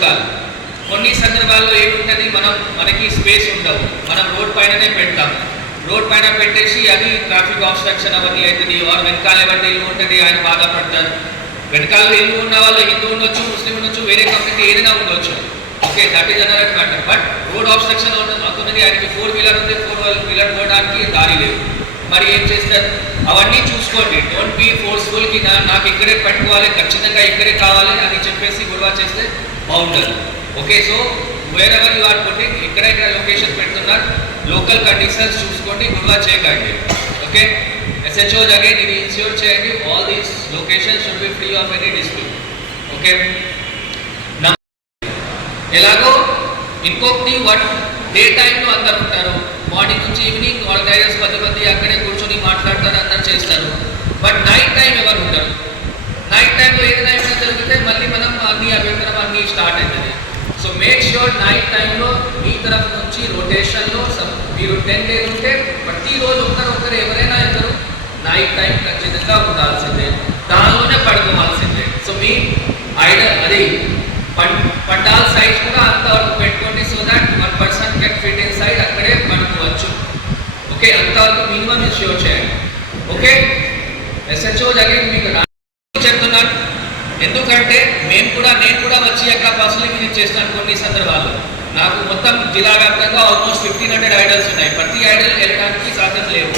పోషకాలు కొన్ని సందర్భాల్లో ఏముంటుంది? మనం మనకి స్పేస్ ఉండవు. మనం రోడ్ పైననే పెడతాం. రోడ్ పైన పెట్టేసి అది ట్రాఫిక్ ఆబ్స్ట్రక్షన్ అవన్నీ అవుతుంది. వారు వెనకాల ఎవరి ఇల్లు ఉంటుంది? ఆయన బాధపడతారు వెనకాల ఇల్లు ఉన్న వాళ్ళు హిందూ ఉండొచ్చు ముస్లిం ఉండొచ్చు వేరే కమ్యూనిటీ ఏదైనా ఉండొచ్చు. Okay that is another matter but road obstruction అవుతున్నది ఆయనకి ఫోర్ వీలర్ ఉంది. ఫోర్ వీలర్ పోవడానికి దారి లేదు. మరి ఏం చేస్తారు? అవన్నీ చూసుకోండి. డోంట్ బీ ఫోర్స్ఫుల్కి నాకు ఇక్కడే పెట్టుకోవాలి ఖచ్చితంగా ఇక్కడే కావాలి అని చెప్పేసి గొడవ చేస్తే బాగుండదు okay so wherever you are putting ఇక్కడ ఇక్కడ లొకేషన్ పెడుతున్నారు. లోకల్ కండిషన్స్ చూసుకోండి గొడవ చేయకండి. ఓకే ఎస్హెచ్ఓ అగైన్ ఇది ఇన్స్యూర్ చేయండి. All these location should be free of any dispute okay ఎలాగో ఇంకొకటి వన్ డే టైంలో అందరు ఉంటారు. మార్నింగ్ నుంచి ఈవినింగ్ ఆర్గనైజర్స్ పది మంది అక్కడే కూర్చొని మాట్లాడతారు అందరు చేస్తారు. బట్ నైట్ టైం ఎవరు ఉంటారు నైట్ టైంలో ఏదైనా జరిగితే మళ్ళీ మనం అన్ని అభ్యంతరం అన్ని స్టార్ట్ అవుతుంది సో మేక్ ష్యూర్ నైట్ టైంలో మీ తరఫు నుంచి రొటేషన్లో మీరు టెన్ డేస్ ఉంటే ప్రతిరోజు ఒకరు ఒకరు ఎవరైనా ఇద్దరు నైట్ టైం ఖచ్చితంగా ఉండాల్సిందే. దానిలోనే పడుకోవాల్సిందే. సో మీ ఐడియా అది. పండాల్ సైజ్ కూడా అంతవరకు పెట్టుకోండి so that one person can fit inside అక్కడే పడుకోవచ్చు. ఓకే అంతవరకు మినిమం ఇన్ష్యూర్ చేయండి ఓకే ఎస్హెచ్ఓ దగ్గర మీకు ఎందుకంటే మేము కూడా నేను కూడా వచ్చి అక్కడ పర్సనల్ విజిట్ చేస్తాను కొన్ని సందర్భాల్లో. నాకు మొత్తం జిల్లా వ్యాప్తంగా ఆల్మోస్ట్ ఫిఫ్టీన్ హండ్రెడ్ ఐడల్స్ ఉన్నాయి. ప్రతి ఐడల్ వెళ్ళడానికి సాధ్యం లేవు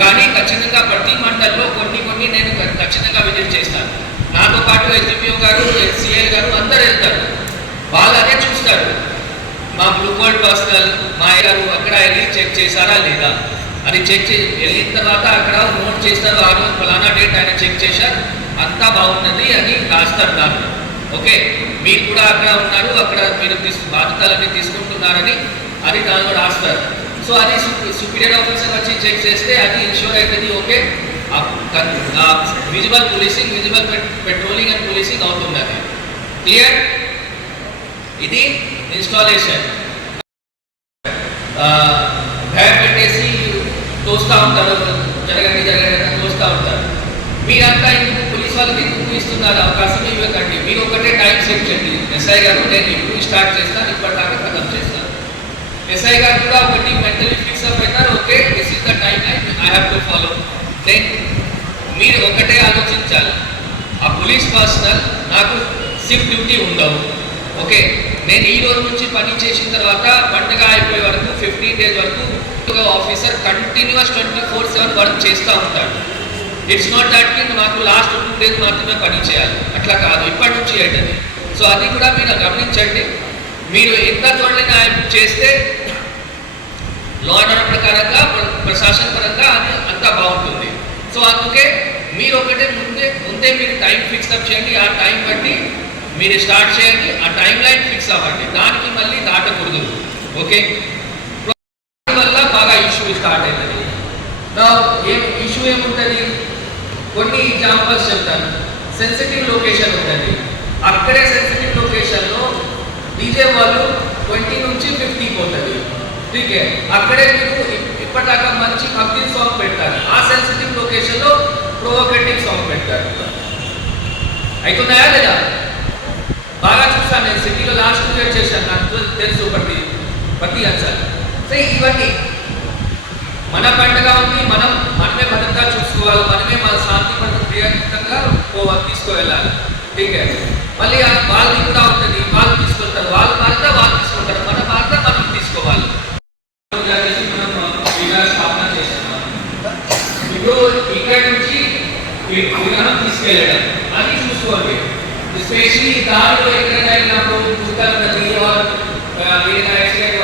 కానీ ఖచ్చితంగా ప్రతి మండల్లో కొన్ని కొన్ని నేను ఖచ్చితంగా విజిట్ చేస్తాను. నాతో పాటు ఎస్డిపిఓ గారు ఎస్సీఎల్ గారు అందరు వెళ్తారు. వాళ్ళు అదే చూస్తారు. మా బ్లూ గోల్డ్ పర్సనల్ మా గారు అక్కడ వెళ్ళి చెక్ చేశారా లేదా? అది చెక్ చే వెళ్ళిన తర్వాత అక్కడ నోట్ చేస్తారు. ఆ రోజు ఫలానా డేట్ ఆయన చెక్ చేశారు. అంతా బాగున్నది అని రాస్తారు దాంట్లో. ఓకే? మీరు కూడా అక్కడ ఉన్నారు అక్కడ మీరు బాధ్యతలన్నీ తీసుకుంటున్నారని అది దానిలో రాస్తారు. సో అది సుపీరియర్ ఆఫీసర్ వచ్చి చెక్ చేస్తే అది ఇన్షూర్ అవుతుంది okay? Visible policing visible patrolling and policing అవుతుంది అది క్లియర్ ఇది ఇన్స్టాలేషన్. భయం పెట్టేసి తోస్తూ ఉంటారు జరగండి జరగండి తోస్తూ ఉంటారు. మీరంతా ఇందుకు వాళ్ళకి ఎక్కువ ఇస్తున్నారు అవకాశం ఇవ్వకండి. మీరు ఒకటే టైం సెట్ చేయండి. ఎస్ఐ గారు నేను ఇప్పుడు స్టార్ట్ చేస్తాను ఇప్పటిదాకా ఖతం చేస్తాను ఎస్ఐ గారు కూడా ఒకటి మెంటలీ ఫిక్స్ అప్ అయినారు. Okay this is the time I have to follow then మీరు ఒకటే ఆలోచించాలి. ఆ పోలీస్ పర్సనల్ నాకు షిఫ్ట్ డ్యూటీ ఉండవు. ఓకే నేను ఈ రోజు నుంచి పని చేసిన తర్వాత పండుగ అయిపోయే వరకు ఫిఫ్టీన్ డేస్ వరకు officer continuous twenty four seven work చేస్తూ ఉంటాడు. ఇట్స్ నాట్ దాట్కి నాకు లాస్ట్ టూ డేస్ మాత్రమే పని చేయాలి. అట్లా కాదు. ఇప్పటి నుంచి ఏంటది సో అది కూడా మీరు గమనించండి. మీరు ఎంత త్వరగా చేస్తే లా అండ్ ఆర్డర్ ప్రకారంగా ప్రశాసన పరంగా అది అంతా బాగుంటుంది. సో అందుకే మీరు ఒకటే ముందే ముందే మీరు టైం ఫిక్స్ అప్ చేయండి. ఆ టైం బట్టి మీరు స్టార్ట్ చేయండి. ఆ టైం లైన్ ఫిక్స్ అవ్వండి. దానికి మళ్ళీ దాటకూడదు. ఓకే వల్ల బాగా ఇష్యూ స్టార్ట్ అవుతుంది ఏం ఇష్యూ ఏముంటుంది? కొన్ని ఎగ్జాంపుల్స్ చెప్తాను. సెన్సిటివ్ లొకేషన్ ఉంటుంది అక్కడే సెన్సిటివ్ లొకేషన్లో డీజే వాళ్ళు ట్వంటీ నుంచి ఫిఫ్టీ పోతుంది ఠీకే అక్కడే మీరు ఇప్పటిదాకా మంచి భక్తి సాంగ్ పెడతారు. ఆ సెన్సిటివ్ లొకేషన్లో ప్రోవోకేటివ్ సాంగ్ పెడతారు. అవుతున్నాయా లేదా? బాగా చూస్తాను నేను. సిటీలో లాస్ట్ క్రియేట్ చేశాను. నాకు తెలుసు ప్రతి ప్రతి అంశాలు సో ఇవన్నీ. మన పండుగ ఉంది. మనం మనమే వాళ్ళ పని మీద మన శాంతి క్రియాత్మకంగా తీసుకువెళ్ళాలి ఠీకే మళ్ళీ వాళ్ళది కూడా ఉంటుంది వాళ్ళు తీసుకెళ్తారు వాళ్ళ బాధ్యత వాళ్ళు తీసుకుంటారు మన బాధ్యత మనం తీసుకోవాలి ఇప్పుడు ఇక్కడ నుంచి విగ్రహం తీసుకెళ్ళడం అది చూసుకోండి స్పెషల్లీ దారిలో ఎక్కడైనా నాకు పుస్తకాలు నది ఏదైనా యాక్సిడెంట్